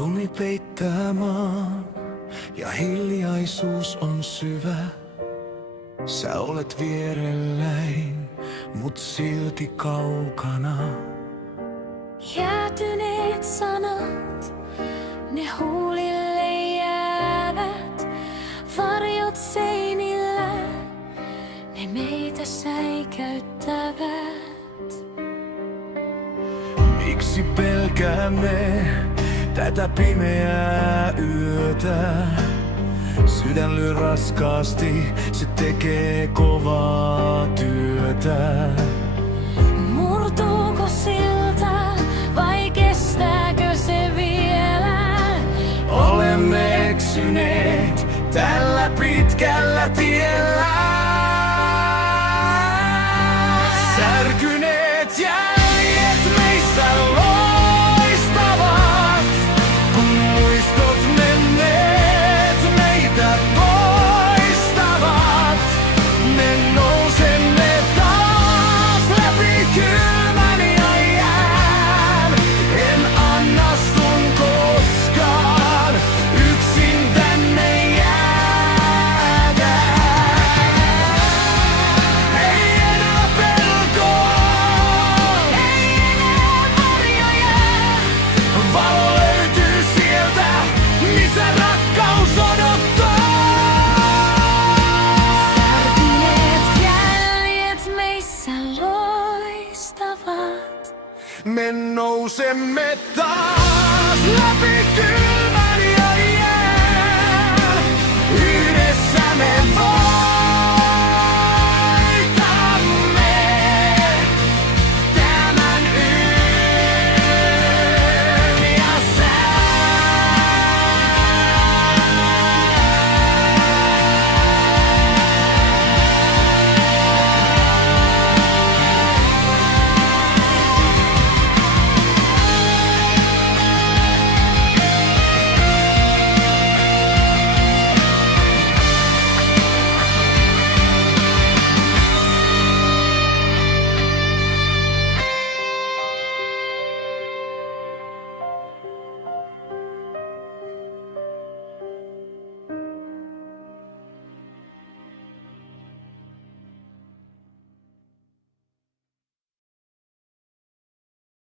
Lumi peittää maan ja hiljaisuus on syvä. Sä olet vierelläin, mut silti kaukana. Jäätyneet sanat, ne huulille jäävät. Varjot seinillä, ne meitä säikäyttävät. Miksi pelkäämme tätä pimeää yötä? Sydän lyö raskaasti, se tekee kovaa työtä. Murtuuko silta vai kestääkö se vielä? Olemme eksyneet tällä pitkällä tiellä. Särkyneet jäljet meistä loistavat, kun muistot menneet meitä poistavat. Me nousemme taas läpi kylmän ja jään. En anna sun koskaan yksin tänne jäädä. Ei enää pelkoa, ei enää varjoja. Valo löytyy sieltä, missä rakkaus odottaa. Särkyneet jäljet meissä loistavat. Me nousemme taas läpi